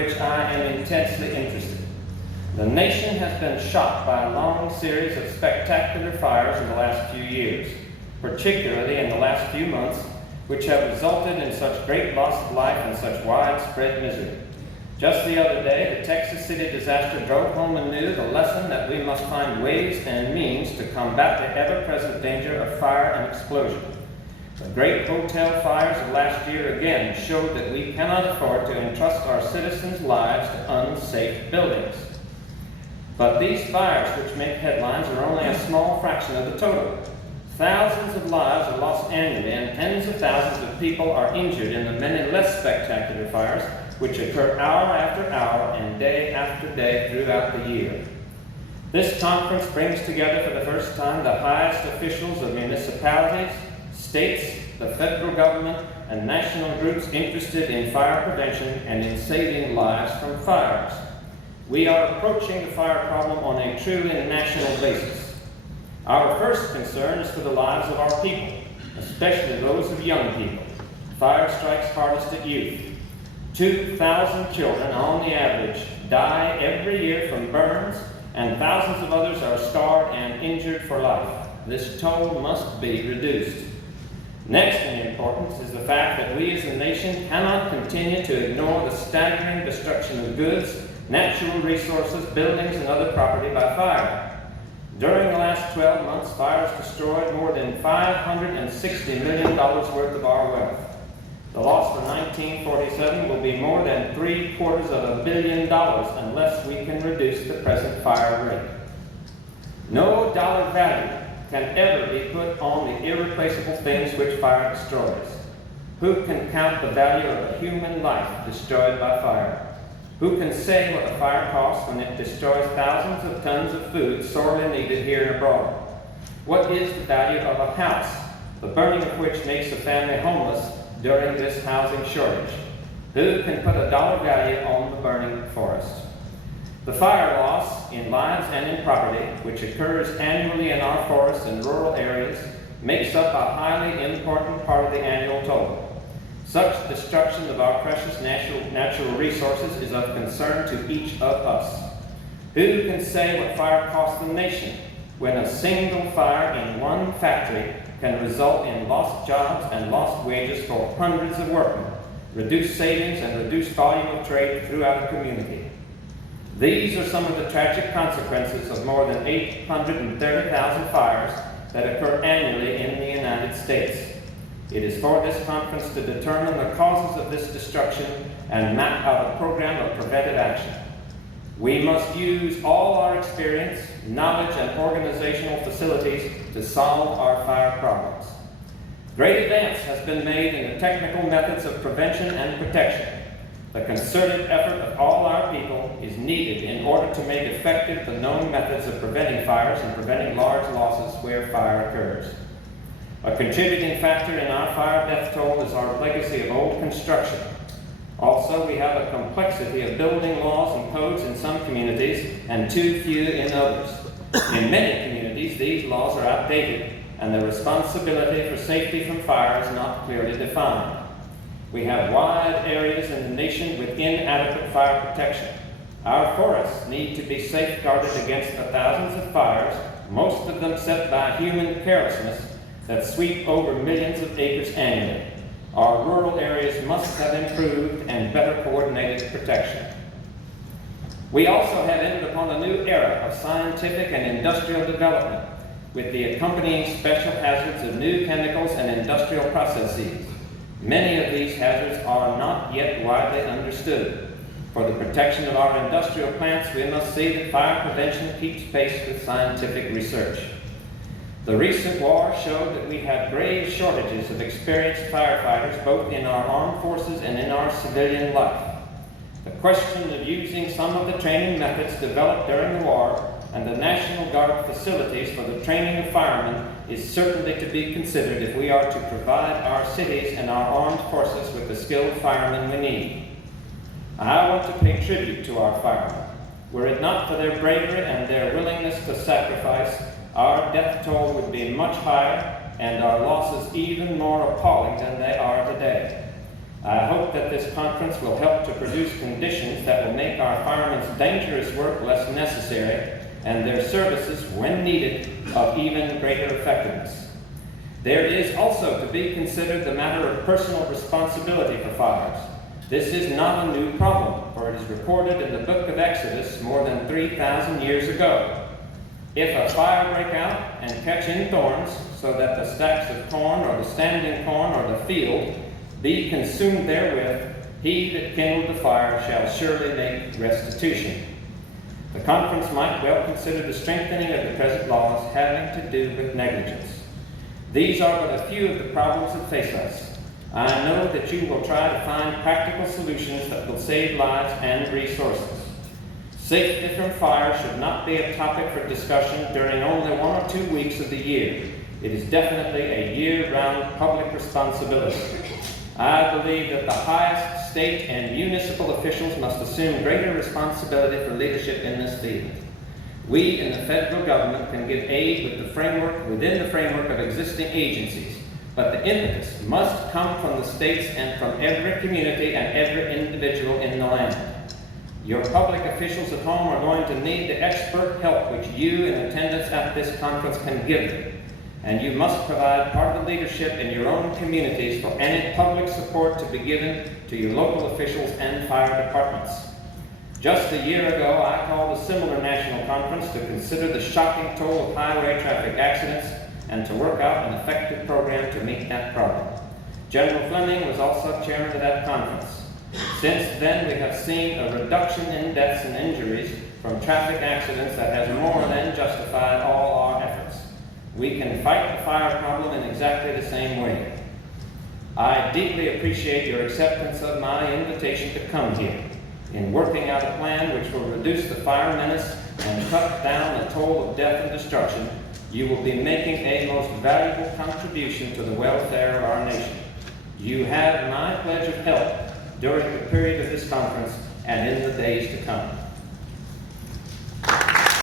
which I am intensely interested. The nation has been shocked by a long series of spectacular fires in the last few years, particularly in the last few months, which have resulted in such great loss of life and such widespread misery. Just the other day, the Texas City disaster drove home anew the lesson that we must find ways and means to combat the ever-present danger of fire and explosion. The great hotel fires of last year again showed that we cannot afford to entrust our citizens' lives to unsafe buildings. But these fires, which make headlines, are only a small fraction of the total. Thousands of lives are lost annually, and tens of thousands of people are injured in the many less spectacular fires which occur hour after hour and day after day throughout the year. This conference brings together for the first time the highest officials of municipalities, states, the federal government, and national groups interested in fire prevention and in saving lives from fires. We are approaching the fire problem on a truly national basis. Our first concern is for the lives of our people, especially those of young people. Fire strikes hardest at youth. 2,000 children, on the average, die every year from burns, and thousands of others are scarred and injured for life. This toll must be reduced. Next in importance is the fact that we as a nation cannot continue to ignore the staggering destruction of goods, natural resources, buildings, and other property by fire. During the last 12 months, fires destroyed more than $560 million worth of our wealth. The loss for 1947 will be more than $750 million unless we can reduce the present fire rate. No dollar value can ever be put on the irreplaceable things which fire destroys. Who can count the value of a human life destroyed by fire? Who can say what a fire costs when it destroys thousands of tons of food sorely needed here and abroad? What is the value of a house, the burning of which makes a family homeless during this housing shortage? Who can put a dollar value on the burning forest? The fire loss in lives and in property, which occurs annually in our forests and rural areas, makes up a highly important part of the annual total. Such destruction of our precious natural resources is of concern to each of us. Who can say what fire costs the nation when a single fire in one factory can result in lost jobs and lost wages for hundreds of workmen, reduced savings, and reduced volume of trade throughout a community? These are some of the tragic consequences of more than 830,000 fires that occur annually in the United States. It is for this conference to determine the causes of this destruction and map out a program of preventive action. We must use all our experience, knowledge, and organizational facilities to solve our fire problems. Great advance has been made in the technical methods of prevention and protection. The concerted effort of all our people is needed in order to make effective the known methods of preventing fires and preventing large losses where fire occurs. A contributing factor in our fire death toll is our legacy of old construction. Also, we have a complexity of building laws and codes in some communities and too few in others. In many communities, these laws are outdated, and the responsibility for safety from fire is not clearly defined. We have wide areas in the nation with inadequate fire protection. Our forests need to be safeguarded against the thousands of fires, most of them set by human carelessness, that sweep over millions of acres annually. Our rural areas must have improved and better coordinated protection. We also have entered upon a new era of scientific and industrial development with the accompanying special hazards of new chemicals and industrial processes. Many of these hazards are not yet widely understood. For the protection of our industrial plants, we must see that fire prevention keeps pace with scientific research. The recent war showed that we have grave shortages of experienced firefighters both in our armed forces and in our civilian life. The question of using some of the training methods developed during the war and the National Guard facilities for the training of firemen is certainly to be considered if we are to provide our cities and our armed forces with the skilled firemen we need. I want to pay tribute to our firemen. Were it not for their bravery and their willingness to sacrifice, our death toll would be much higher and our losses even more appalling than they are today. I hope that this conference will help to produce conditions that will make our firemen's dangerous work less necessary and their services, when needed, of even greater effectiveness. There is also to be considered the matter of personal responsibility for fires. This is not a new problem, for it is recorded in the book of Exodus more than 3,000 years ago. If a fire break out and catch in thorns, so that the stacks of corn or the standing corn or the field be consumed therewith, he that kindled the fire shall surely make restitution. The conference might well consider the strengthening of the present laws having to do with negligence. These are but a few of the problems that face us. I know that you will try to find practical solutions that will save lives and resources. Safety from fire should not be a topic for discussion during only 1 or 2 weeks of the year. It is definitely a year-round public responsibility. I believe that the highest state and municipal officials must assume greater responsibility for leadership in this field. We in the federal government can give aid within the framework of existing agencies, but the impetus must come from the states and from every community and every individual in the land. Your public officials at home are going to need the expert help which you in attendance at this conference can give them. And you must provide part of the leadership in your own communities for any public support to be given to your local officials and fire departments. Just a year ago, I called a similar national conference to consider the shocking toll of highway traffic accidents and to work out an effective program to meet that problem. General Fleming was also chairman of that conference. Since then, we have seen a reduction in deaths and injuries from traffic accidents that has more than justified all our efforts. We can fight the fire problem in exactly the same way. I deeply appreciate your acceptance of my invitation to come here. In working out a plan which will reduce the fire menace and cut down the toll of death and destruction, you will be making a most valuable contribution to the welfare of our nation. You have my pledge of help during the period of this conference and in the days to come.